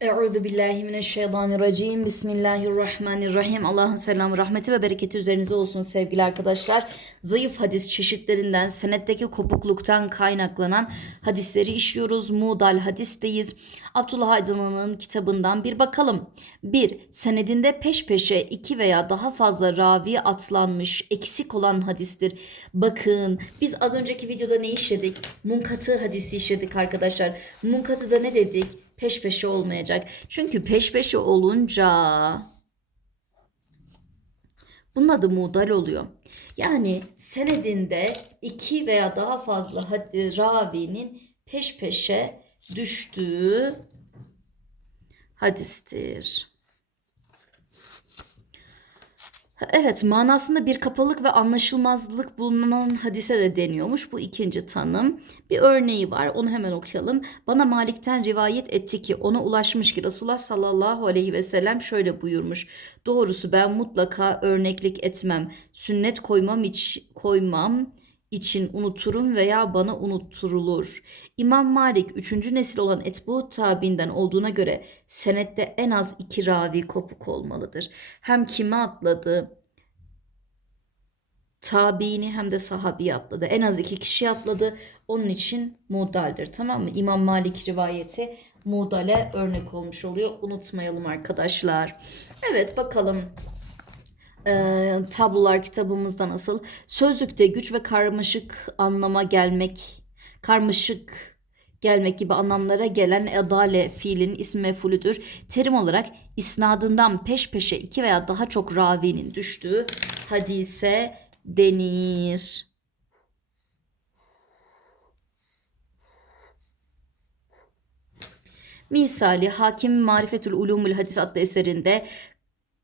Euzu billahi mineşşeytanirracim. Bismillahirrahmanirrahim. Allah'ın selamı, rahmeti ve bereketi üzerinize olsun sevgili arkadaşlar. Zayıf hadis çeşitlerinden, senetteki kopukluktan kaynaklanan hadisleri işliyoruz. Mudal hadisteyiz. Abdullah Aydın'ın kitabından bir bakalım. 1. Senedinde peş peşe iki veya daha fazla ravi atlanmış, eksik olan hadistir. Bakın biz az önceki videoda ne işledik? Munkatı hadisi işledik arkadaşlar. Munkatıda ne dedik? peş peşe olmayacak. Çünkü peş peşe olunca bunun adı mudal oluyor. Yani senedinde iki veya daha fazla e, ravinin peş peşe düştüğü hadistir. Evet, manasında bir kapalılık ve anlaşılmazlık bulunan hadise de deniyormuş. Bu ikinci tanım. Bir örneği var. Onu hemen okuyalım. Bana Malik'ten rivayet etti ki ona ulaşmış ki Resulullah sallallahu aleyhi ve sellem şöyle buyurmuş. Doğrusu ben mutlaka örneklik etmem. Sünnet koymam hiç koymam için unuturum veya bana unutturulur. İmam Malik 3. nesil olan Etbu tabiinden olduğuna göre senette en az iki ravi kopuk olmalıdır. Hem kime atladı? Tabiini hem de sahabi atladı. En az iki kişi atladı. Onun için mudaldir. Tamam mı? İmam Malik rivayeti mudale örnek olmuş oluyor. Unutmayalım arkadaşlar. Evet bakalım e, tablolar kitabımızda nasıl? Sözlükte güç ve karmaşık anlama gelmek, karmaşık gelmek gibi anlamlara gelen edale fiilin ismi mefulüdür. Terim olarak isnadından peş peşe iki veya daha çok ravinin düştüğü hadise denir. Misali Hakim Marifetül Ulumul Hadis adlı eserinde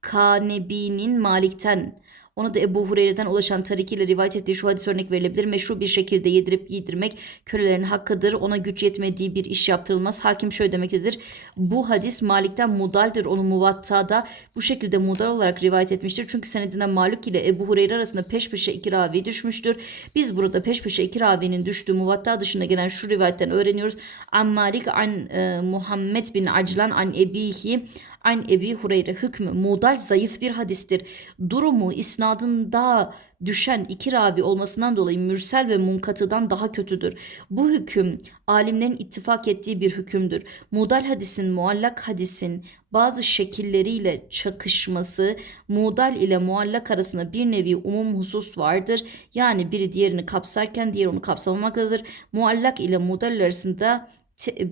Kanebi'nin Malik'ten ona da Ebu Hureyre'den ulaşan tarikiyle rivayet ettiği şu hadis örnek verilebilir. Meşru bir şekilde yedirip giydirmek kölelerin hakkıdır. Ona güç yetmediği bir iş yaptırılmaz. Hakim şöyle demektedir. Bu hadis Malik'ten mudaldir. Onu muvattada bu şekilde mudal olarak rivayet etmiştir. Çünkü senedinden Maluk ile Ebu Hureyre arasında peş peşe iki ravi düşmüştür. Biz burada peş peşe iki ravinin düştüğü muvatta dışında gelen şu rivayetten öğreniyoruz. An Malik an e, Muhammed bin Aclan an Ebihi an Ebi Hureyre hükmü mudal zayıf bir hadistir. Durumu isnadında düşen iki ravi olmasından dolayı mürsel ve munkatıdan daha kötüdür. Bu hüküm alimlerin ittifak ettiği bir hükümdür. Mudal hadisin muallak hadisin bazı şekilleriyle çakışması mudal ile muallak arasında bir nevi umum husus vardır. Yani biri diğerini kapsarken diğeri onu kapsamamaktadır. Muallak ile mudal arasında te-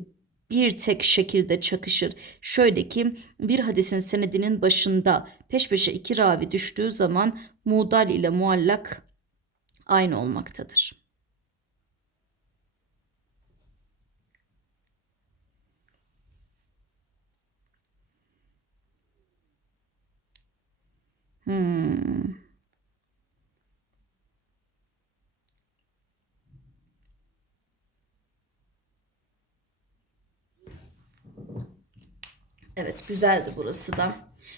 bir tek şekilde çakışır. Şöyle ki bir hadisin senedinin başında peş peşe iki ravi düştüğü zaman mudal ile muallak aynı olmaktadır. Hmm. Evet güzeldi burası da.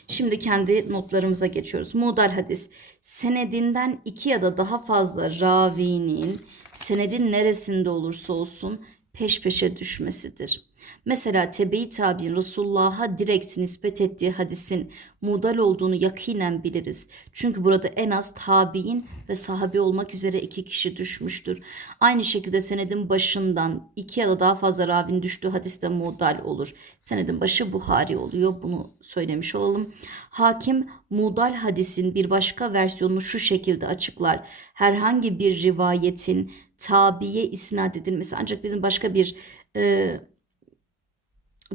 Şimdi kendi notlarımıza geçiyoruz. Modal hadis. Senedinden iki ya da daha fazla ravinin senedin neresinde olursa olsun peş peşe düşmesidir. Mesela tebe-i tabi'in Resulullah'a direkt nispet ettiği hadisin mudal olduğunu yakinen biliriz. Çünkü burada en az tabi'in ve sahabi olmak üzere iki kişi düşmüştür. Aynı şekilde senedin başından iki ya da daha fazla ravin düştüğü hadis de mudal olur. Senedin başı Buhari oluyor. Bunu söylemiş olalım. Hakim mudal hadisin bir başka versiyonunu şu şekilde açıklar. Herhangi bir rivayetin tabiye isnat edilmesi ancak bizim başka bir e,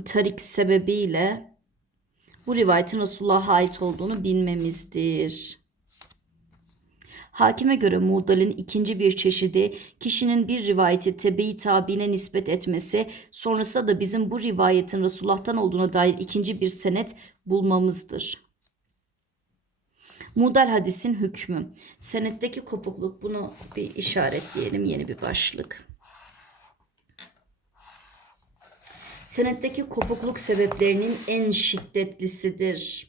tarik sebebiyle bu rivayetin Resulullah'a ait olduğunu bilmemizdir. Hakime göre mudalin ikinci bir çeşidi kişinin bir rivayeti tebe-i tabiine nispet etmesi, sonrasında da bizim bu rivayetin Resulullah'tan olduğuna dair ikinci bir senet bulmamızdır. Mudal hadisin hükmü. Senetteki kopukluk bunu bir işaretleyelim yeni bir başlık. Senetteki kopukluk sebeplerinin en şiddetlisidir.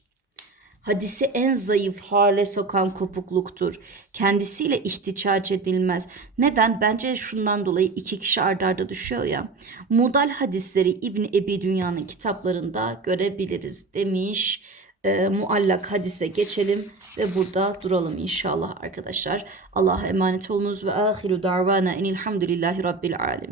Hadisi en zayıf hale sokan kopukluktur. Kendisiyle ihticac edilmez. Neden? Bence şundan dolayı iki kişi ardarda arda düşüyor ya. Mudal hadisleri İbni Ebi Dünya'nın kitaplarında görebiliriz demiş. E, muallak hadise geçelim ve burada duralım inşallah arkadaşlar. Allah'a emanet olunuz ve ahiru davana enilhamdülillahi rabbil alemin.